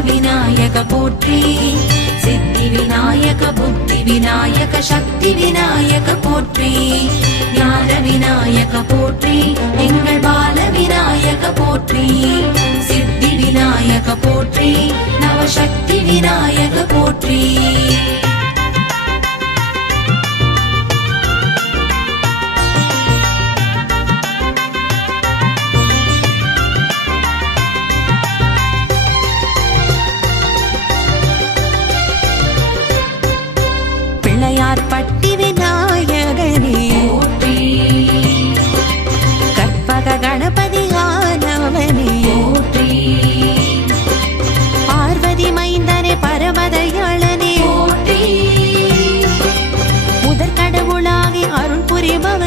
விநாயக போற்றி. சித்தி விநாயக புத்தி விநாயக சக்தி விநாயக போற்றி. ஞான விநாயக போற்றி எங்கள் பால விநாயக போற்றி. சித்தி விநாயக போற்றி நவசக்தி விநாயக போற்றி. Переболел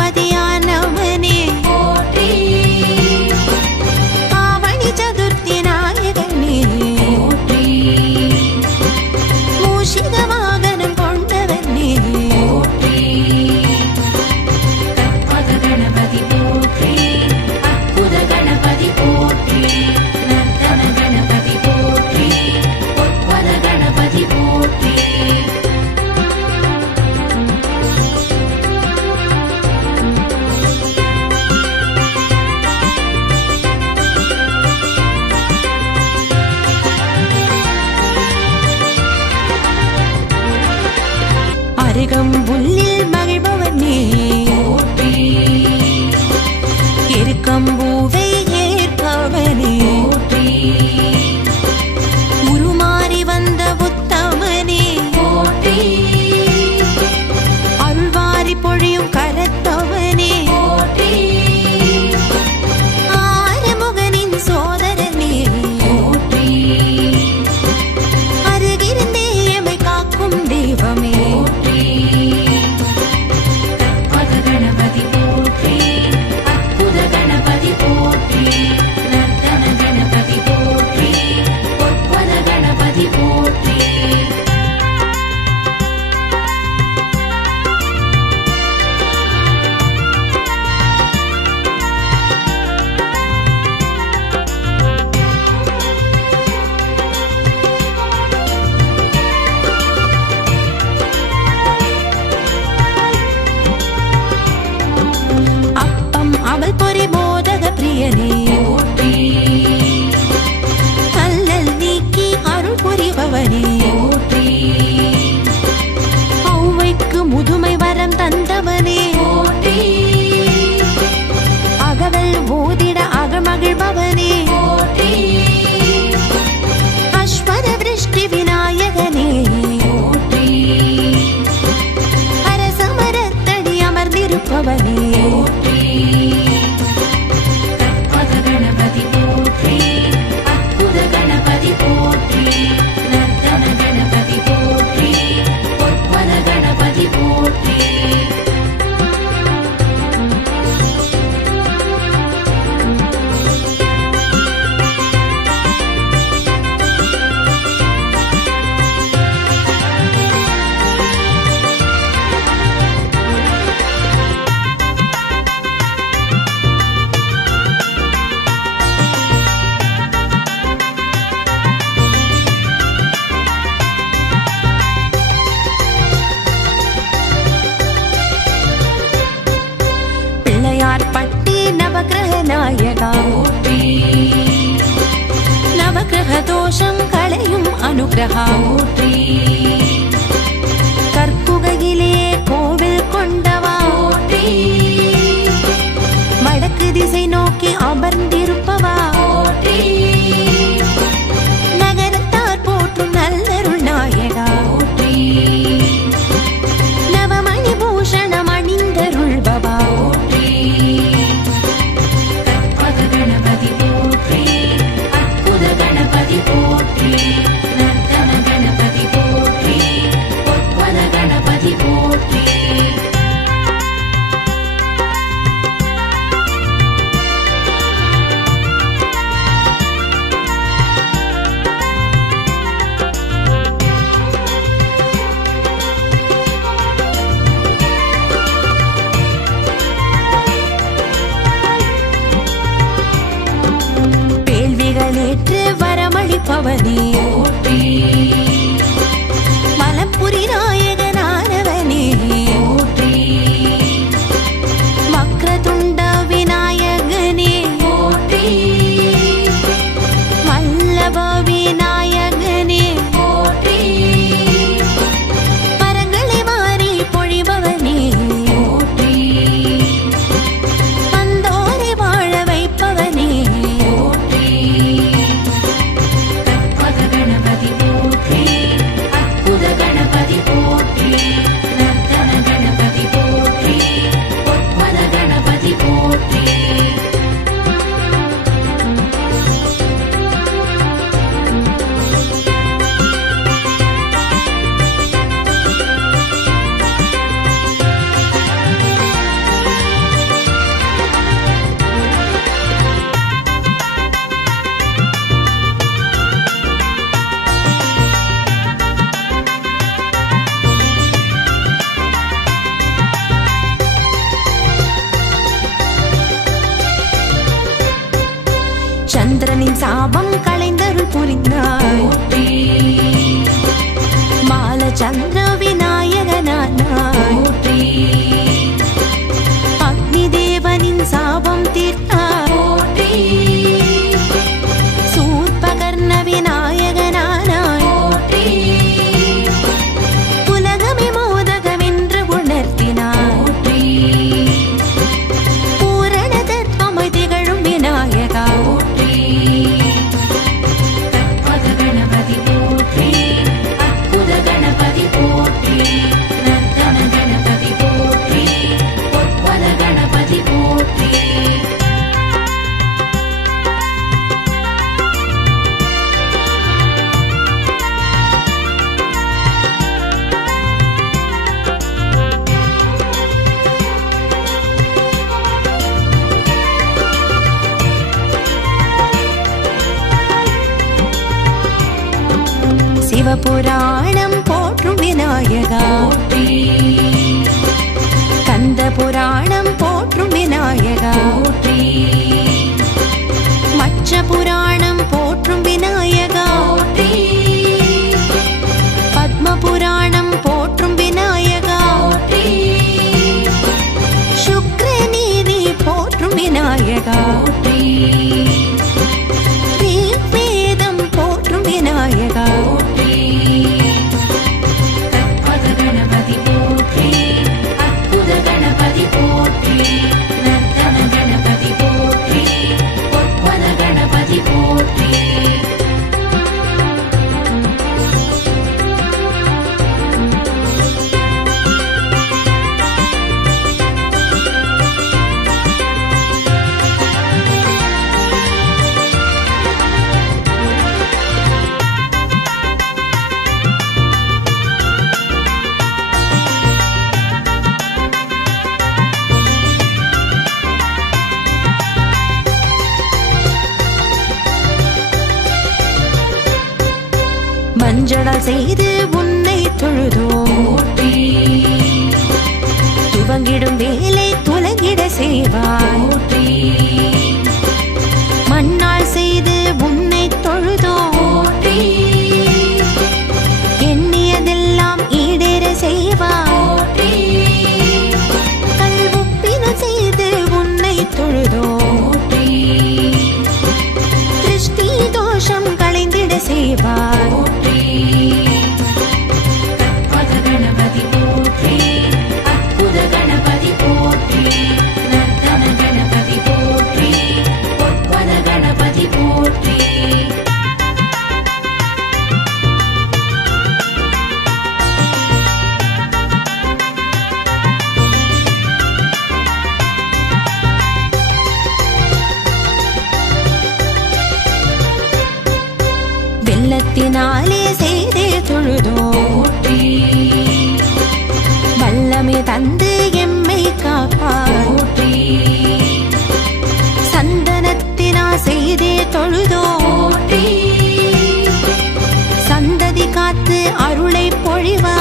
我的。మేఘం బుల్లి போற்றஹா போற்றி பவனியே. சாபம் களைந்தருள் புரிந்தாய் மால சந்திர சிவபுராணம் போற்றும் விநாயகா. கந்த புராணம் போற்றும் விநாயகா. மச்ச புராணம் போற்றும் விநாயகா. பத்ம புராணம் மஞ்சளால் செய்து உன்னை தொழுதோம். துவங்கிடும் வேலை துலங்கிட செய்வார் மண்ணால் செய்து உன்னை தொழுதோம். எண்ணியதெல்லாம் ஈடேற செய்வார் கல்வொப்பின செய்து உன்னை தொழுதோம். திருஷ்டி தோஷம் களைந்திட செய்வார் Be. தந்து எம்மை காப்பாற்றி சந்தனத்தினா செய்தே தொழுதோ. சந்ததி காத்து அருளை பொழிவா.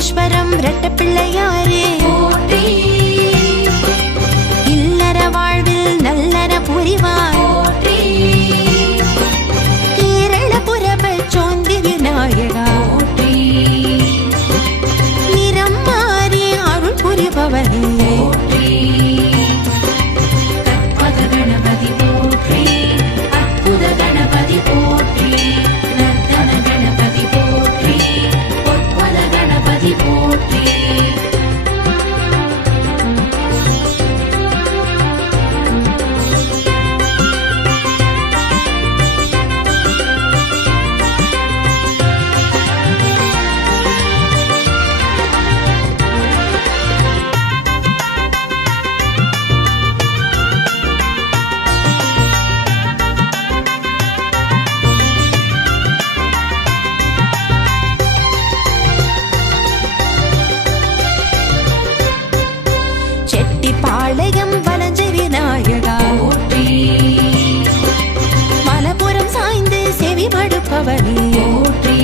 கோடீஸ்வரம் இரட்ட பிள்ளையாரே இல்லற வாழ்வில் நல்லற புரிவார். பவனி போற்றி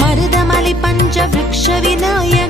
மருதமலை பஞ்ச விக்ஷ விநாயக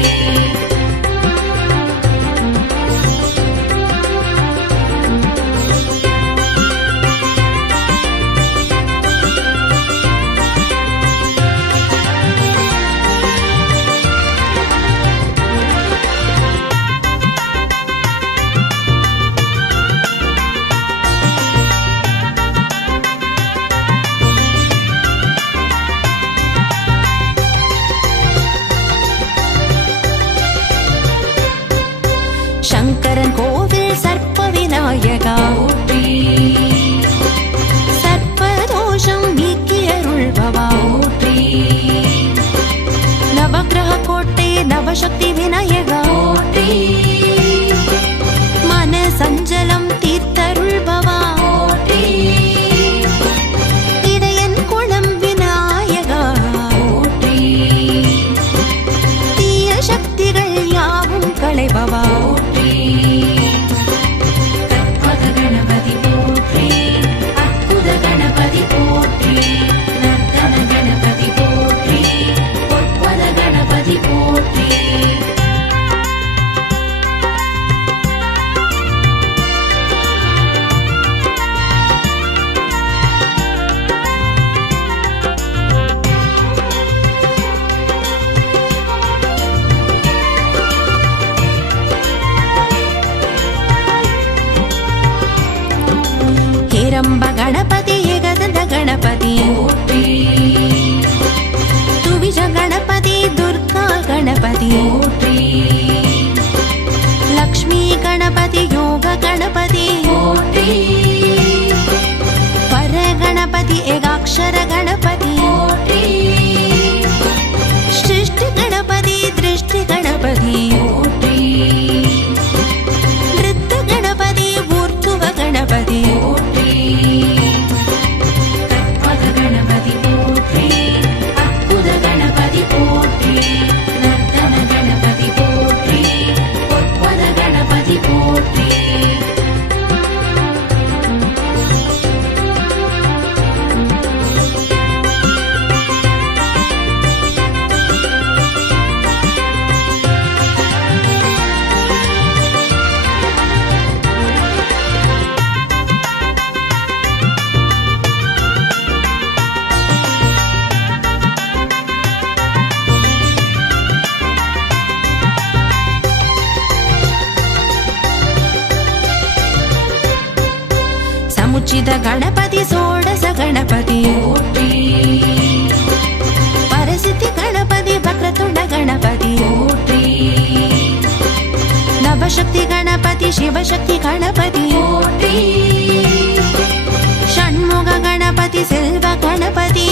అక్షర గణపతి சிவசக்தி கணபதி. ஷண்முக கணபதி செல்வ கணபதி.